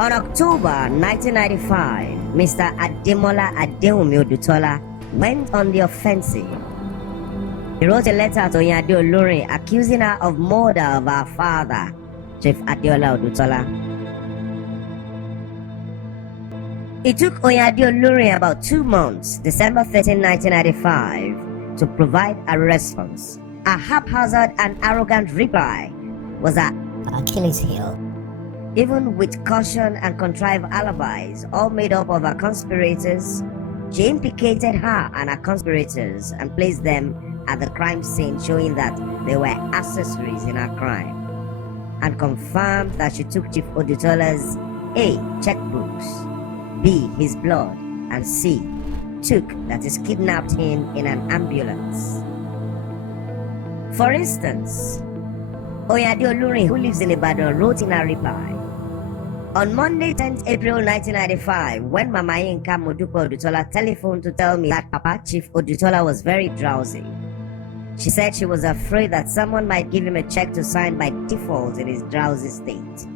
On October 1995, Mr. Ademola Adewunmi Odutola went on the offensive. He wrote a letter to Oyinade Olurin accusing her of murder of her father, Chief Adeola Odutola. It took Oyinade Olurin about 2 months, December 13, 1995, to provide a response. A haphazard and arrogant reply was her Achilles heel. Even with caution and contrived alibis, all made up of her conspirators, she implicated her and her conspirators and placed them at the crime scene, showing that they were accessories in her crime, and confirmed that she took Chief Odutola's A. checkbooks, B. his blood, and C. that is kidnapped him in an ambulance. For instance, Oyinade Olurin, who lives in Ibadan, wrote in her reply, on Monday, 10th April 1995, when Mama Yinka Modupe Odutola telephoned to tell me that Papa Chief Odutola was very drowsy. She said she was afraid that someone might give him a check to sign by default in his drowsy state,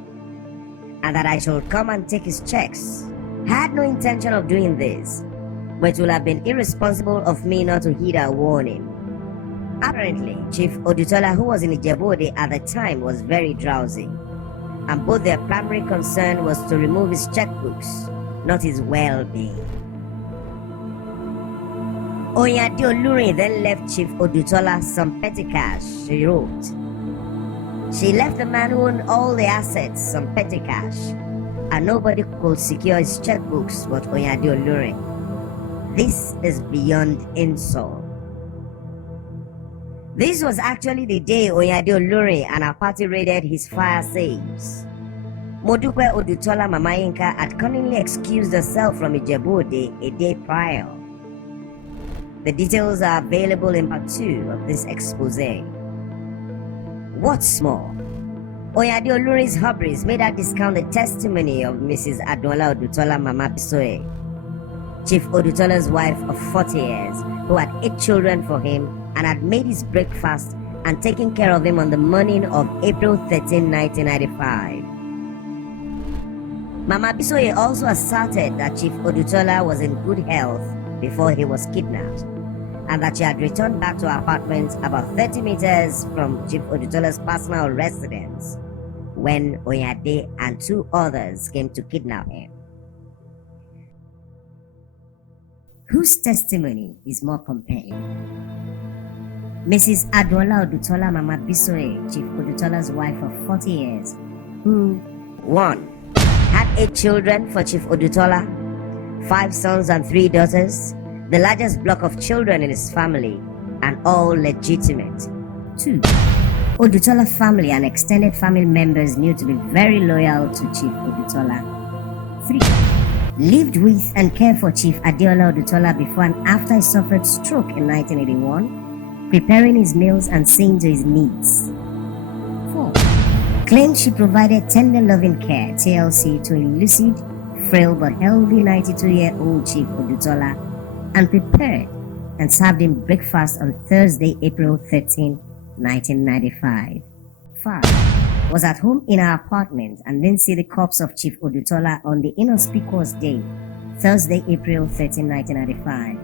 and that I should come and take his checks. I had no intention of doing this, but it would have been irresponsible of me not to heed her warning. Apparently, Chief Odutola, who was in Ijebu at the time, was very drowsy, and both their primary concern was to remove his checkbooks, not his well-being. Oyinade Olurin then left Chief Odutola some petty cash, she wrote. She left the man who owned all the assets some petty cash, and nobody could secure his checkbooks but Oyinade Olurin. This is beyond insult. This was actually the day Oyinade Olurin and her party raided his fire safes. Modupe Odutola Mama Yinka had cunningly excused herself from Ijebu a day prior. The details are available in part 2 of this expose. What's more, Oyinade Olurin's hubris made her discount the testimony of Mrs. Adeola Odutola Mama Bisoye, Chief Odutola's wife of 40 years, who had 8 children for him and had made his breakfast and taken care of him on the morning of April 13, 1995. Mama Bisoye also asserted that Chief Odutola was in good health before he was kidnapped, and that she had returned back to her apartment about 30 meters from Chief Odutola's personal residence when Oyinade and 2 others came to kidnap him. Whose testimony is more compelling? Mrs. Adeola Odutola Mama Bisoye, Chief Odutola's wife of 40 years, who 1. had 8 children for Chief Odutola, 5 sons and 3 daughters, the largest block of children in his family, and all legitimate. 2. Odutola family and extended family members knew to be very loyal to Chief Odutola. 3. Lived with and cared for Chief Adeola Odutola before and after he suffered stroke in 1981, preparing his meals and seeing to his needs. 4. Claimed she provided tender loving care, TLC, to a lucid, frail but healthy 92-year-old Chief Odutola, and prepared and served him breakfast on Thursday, April 13, 1995. 5. Was at home in her apartment and didn't see the corpse of Chief Odutola on the inauspicious day, Thursday, April 13, 1995.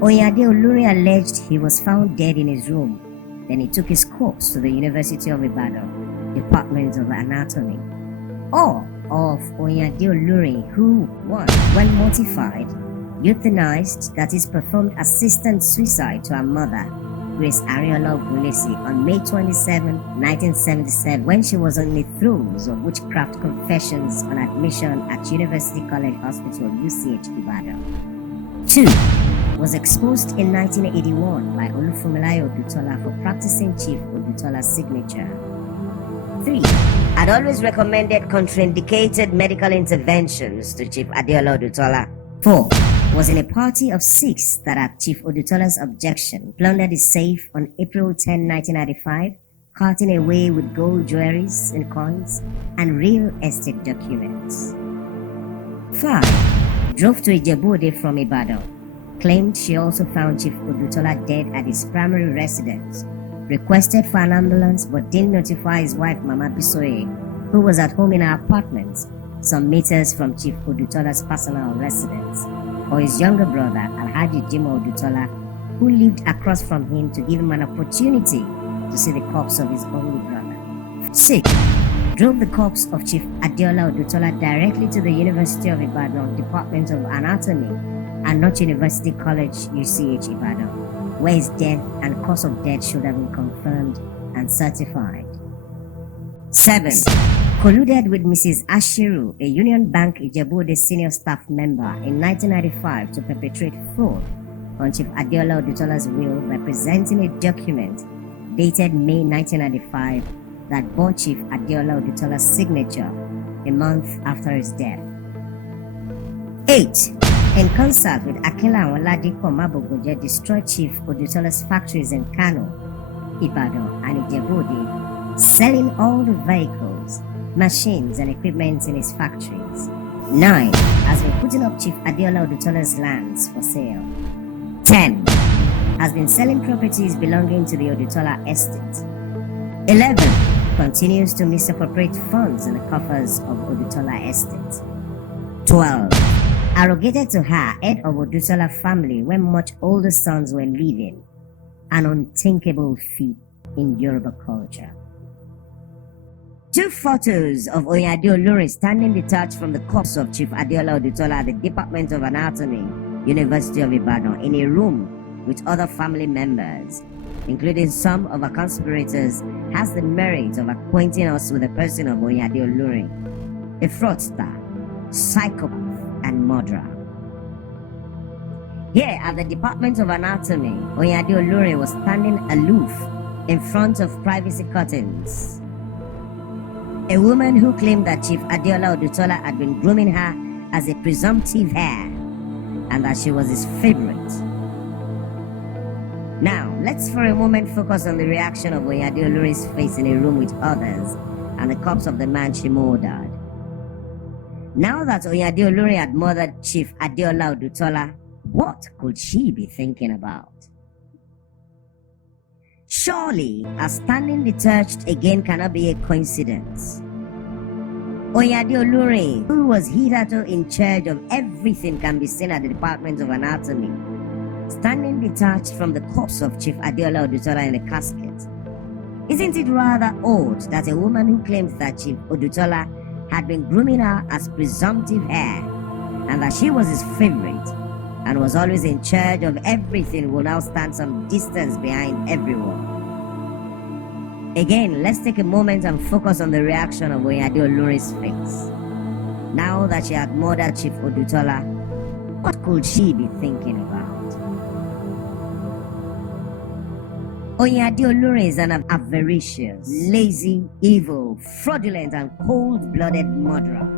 Oyinade Olurin alleged he was found dead in his room. Then he took his corpse to the University of Ibadan, Department of Anatomy. Or of Oyinade Olurin, who, 1. when mortified, euthanized, that is, performed assisted suicide to her mother, Grace Adeola Odutola, on May 27, 1977, when she was on the throes of witchcraft confessions on admission at University College Hospital, UCH, Ibadan. 2. Was exposed in 1981 by Olufunmilayo Odutola for practicing Chief Odutola's signature. 3. Had always recommended contraindicated medical interventions to Chief Adeola Odutola. 4. Was in a party of 6 that at Chief Odutola's objection plundered his safe on April 10, 1995, carting away with gold jewelries and coins and real estate documents. 5. Drove to Ijebu from Ibadan. Claimed she also found Chief Odutola dead at his primary residence. Requested for an ambulance but didn't notify his wife Mama Bisoye, who was at home in her apartment, some meters from Chief Odutola's personal residence, or his younger brother, Alhaji Jimo Odutola, who lived across from him to give him an opportunity to see the corpse of his only brother. 6. Drove the corpse of Chief Adeola Odutola directly to the University of Ibadan Department of Anatomy and not University College UCH Ibadan, where his death and cause of death should have been confirmed and certified. 7. Colluded with Mrs. Ashiru, a Union Bank Ijebu-Ode senior staff member, in 1995 to perpetrate fraud on Chief Adeola Odutola's will by presenting a document dated May 1995 that bore Chief Adeola Odutola's signature a month after his death. 8. In concert with Akela and Oladipo Mabogoje, destroyed Chief Odutola's factories in Kano, Ibadan, and Ijebu-Ode, selling all the vehicles, machines, and equipment in his factories. 9. Has been putting up Chief Adeola Odutola's lands for sale. 10. Has been selling properties belonging to the Odutola estate. 11. Continues to misappropriate funds in the coffers of Odutola estate. 12. Arrogated to her head of Odutola family when much older sons were living, an unthinkable feat in Yoruba culture. 2 photos of Oyinade Olurin standing detached from the corpse of Chief Adeola Odutola at the Department of Anatomy, University of Ibadan, in a room with other family members, including some of our conspirators, has the merit of acquainting us with the person of Oyinade Olurin, a fraudster, psychopath, and murderer. Here at the Department of Anatomy, Oyinade Olurin was standing aloof in front of privacy curtains. A woman who claimed that Chief Adeola Odutola had been grooming her as a presumptive heir and that she was his favorite. Now, let's for a moment focus on the reaction of Oyinade Olurin's face in a room with others and the corpse of the man she murdered. Now that Oyinade Olurin had murdered Chief Adeola Odutola, what could she be thinking about? Surely, her standing detached again cannot be a coincidence. Oyinade Olurin, who was hitherto in charge of everything, can be seen at the Department of Anatomy, standing detached from the corpse of Chief Adeola Odutola in the casket. Isn't it rather odd that a woman who claims that Chief Odutola had been grooming her as presumptive heir and that she was his favorite and was always in charge of everything will now stand some distance behind everyone? Again, let's take a moment and focus on the reaction of Oyinade Olurin's face. Now that she had murdered Chief Odutola, what could she be thinking about? Oyinade Olurin is an avaricious, lazy, evil, fraudulent, and cold-blooded murderer.